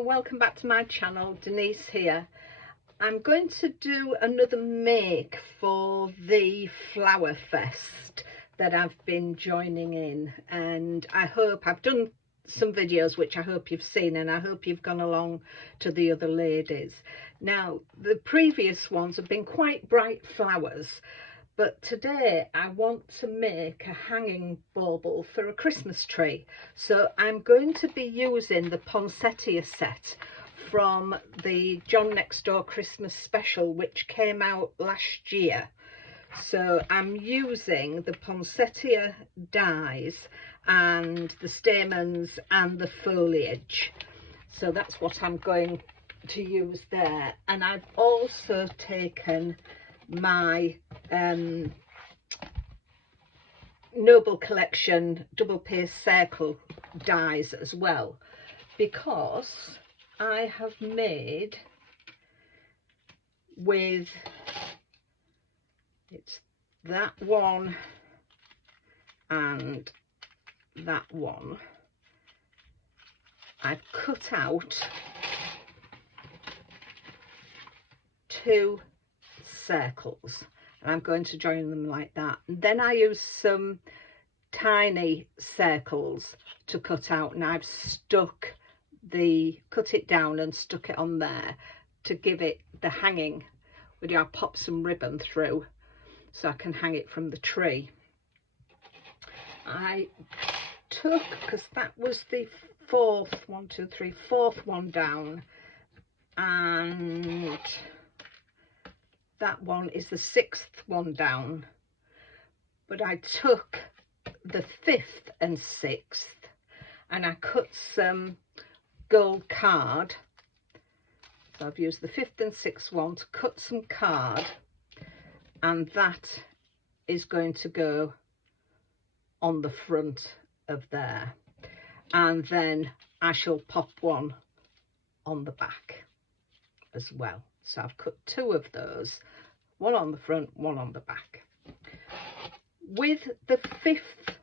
Hello, welcome back to my channel. Denise here. I'm going to do another make for the Flower Fest that I've been joining in, and I hope I've done some videos which I hope you've seen, and I hope you've gone along to the other ladies. Now, the previous ones have been quite bright flowers, but today I want to make a hanging bauble for a Christmas tree. So I'm going to be using the poinsettia set from the John Next Door Christmas special, which came out last year. So I'm using the poinsettia dies and the stamens and the foliage. So that's what I'm going to use there. And I've also taken my Noble Collection double paste circle dies as well, because I have made with, it's that one and that one, I've cut out 2 circles, and I'm going to join them like that. And then I use some tiny circles to cut out, and I've cut it down and stuck it on there to give it the hanging. I'll pop some ribbon through so I can hang it from the tree. I took, because that was the fourth one down, and that one is the 6th one down, but I took the 5th and 6th and I cut some gold card. So I've used the 5th and 6th one to cut some card, and that is going to go on the front of there, and then I shall pop one on the back as well. So I've cut 2 of those, one on the front, one on the back. With the 5th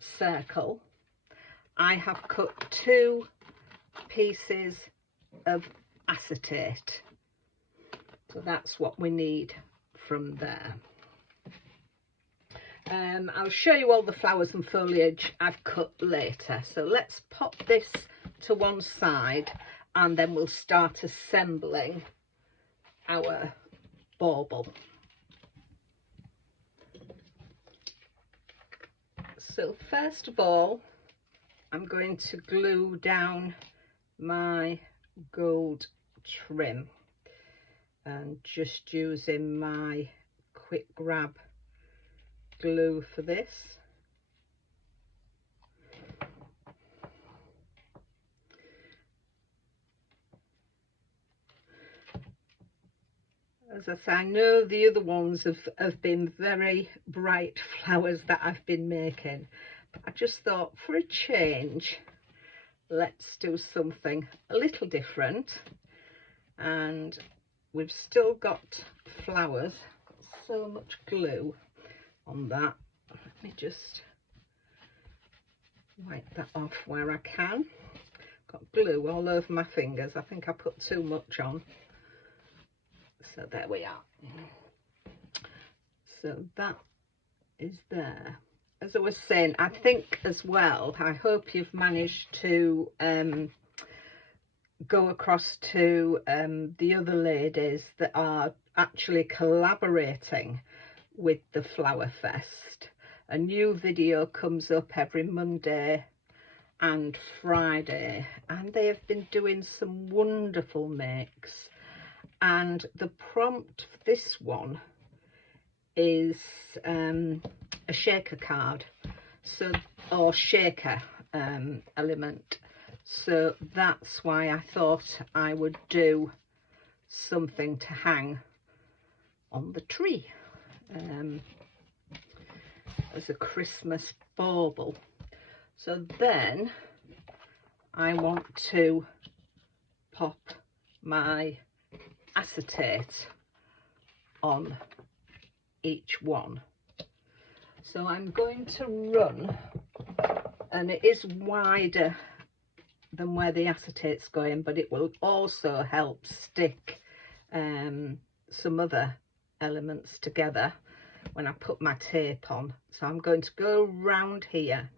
circle, I have cut 2 pieces of acetate. So that's what we need from there. I'll show you all the flowers and foliage I've cut later. So let's pop this to one side, and then we'll start assembling our bauble. So first of all, I'm going to glue down my gold trim, and just using my quick grab glue for this. As I say, I know the other ones have been very bright flowers that I've been making, but I just thought, for a change, let's do something a little different. And we've still got flowers, so much glue on that. Let me just wipe that off where I can. Got glue all over my fingers. I think I put too much on. So there we are. So that is there. As I was saying, I think as well, I hope you've managed to go across to the other ladies that are actually collaborating with the Flower Fest. A new video comes up every Monday and Friday, and they have been doing some wonderful makes. And the prompt for this one is a shaker card, so, or shaker element. So that's why I thought I would do something to hang on the tree as a Christmas bauble. So then I want to pop my acetate on each one. So I'm going to run, and it is wider than where the acetate's going, but it will also help stick some other elements together when I put my tape on. So I'm going to go round here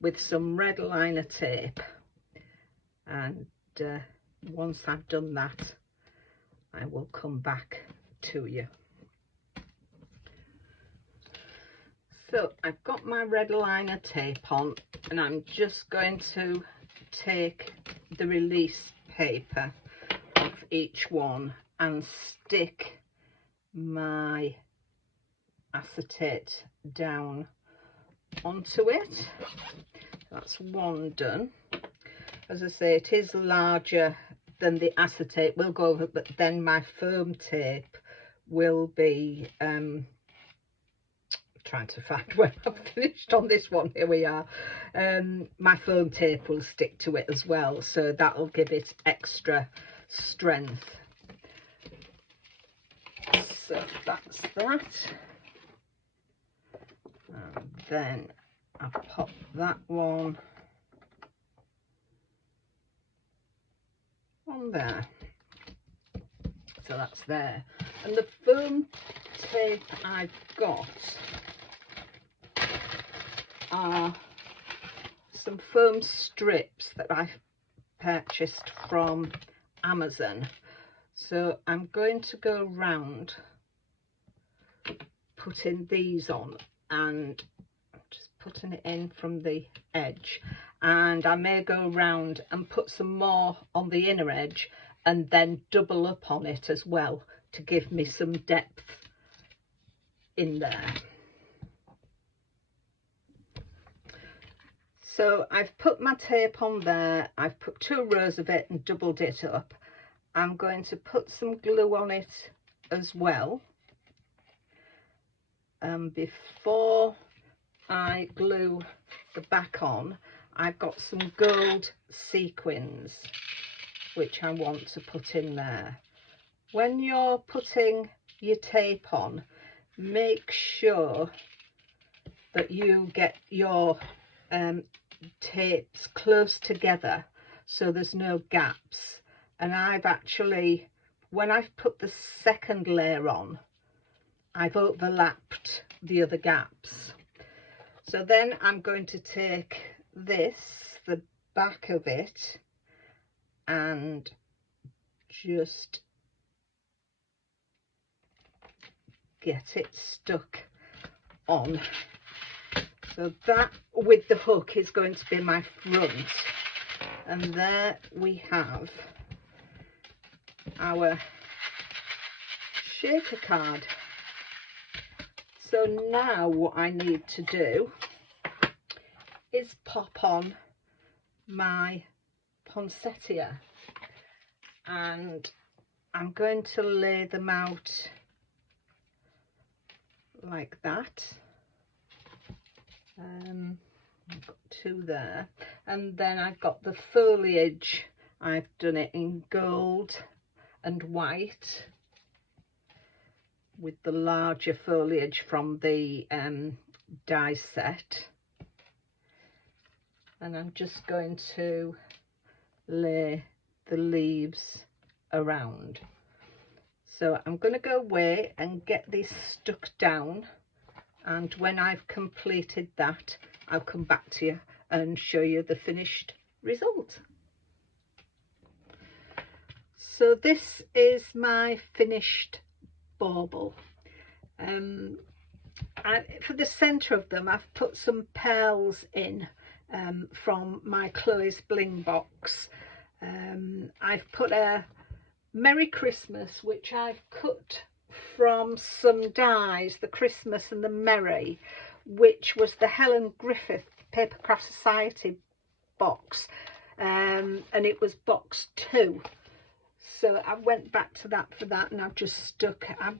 with some red liner tape, and once I've done that, I will come back to you. So I've got my red liner tape on, and I'm just going to take the release paper off each one and stick my acetate down onto it. That's one done. As I say, it is larger than the acetate will go over, but then my foam tape will be trying to find where I've finished on this one. Here we are. My foam tape will stick to it as well, so that'll give it extra strength. So that's that. And then I'll pop that one on there. So that's there. And the foam tape I've got are some foam strips that I purchased from Amazon. So I'm going to go round putting these on, and just putting it in from the edge, and I may go round and put some more on the inner edge and then double up on it as well to give me some depth in there. So I've put my tape on there, I've put 2 rows of it and doubled it up. I'm going to put some glue on it as well. Before I glue the back on, I've got some gold sequins which I want to put in there. When you're putting your tape on, make sure that you get your tapes close together so there's no gaps. And I've actually, when I've put the second layer on, I've overlapped the other gaps. So then I'm going to take this, the back of it, and just get it stuck on. So that with the hook is going to be my front. And there we have our shaker card. So now what I need to do is pop on my poinsettia, and I'm going to lay them out like that. I've got 2 there, and then I've got the foliage. I've done it in gold and white with the larger foliage from the die set, and I'm just going to lay the leaves around. So I'm going to go away and get this stuck down, and when I've completed that, I'll come back to you and show you the finished result. So this is my finished bauble. For the centre of them, I've put some pearls in from my Chloe's Bling box. I've put a Merry Christmas, which I've cut from some dies, the Christmas and the Merry, which was the Helen Griffith Papercraft Society box, and it was box 2. So I went back to that for that, and I've just I've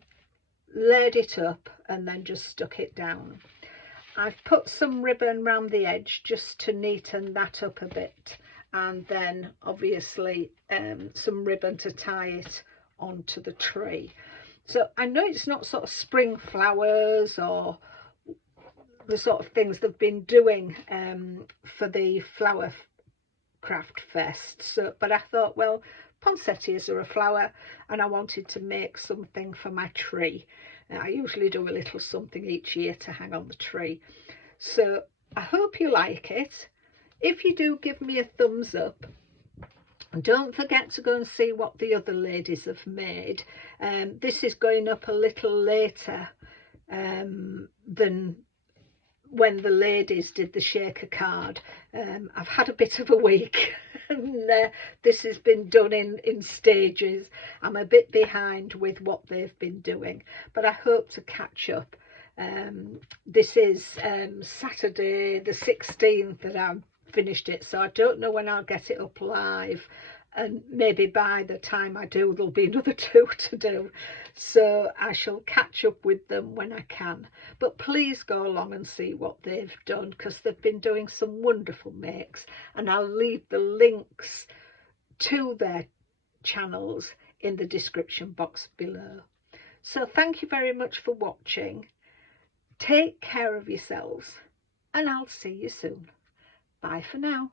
laid it up and then just stuck it down. I've put some ribbon around the edge just to neaten that up a bit, and then obviously some ribbon to tie it onto the tree. So I know it's not sort of spring flowers or the sort of things they've been doing for the flower craft fest. So, but I thought, well, poinsettias are a flower, and I wanted to make something for my tree. I usually do a little something each year to hang on the tree. So I hope you like it. If you do, give me a thumbs up. And don't forget to go and see what the other ladies have made. This is going up a little later than when the ladies did the shaker card. I've had a bit of a week and this has been done in stages. I'm a bit behind with what they've been doing, but I hope to catch up. This is Saturday the 16th that I've finished it, so I don't know when I'll get it up live, and maybe by the time I do there'll be another 2 to do, so I shall catch up with them when I can. But please go along and see what they've done, because they've been doing some wonderful makes, and I'll leave the links to their channels in the description box below. So thank you very much for watching. Take care of yourselves, and I'll see you soon. Bye for now.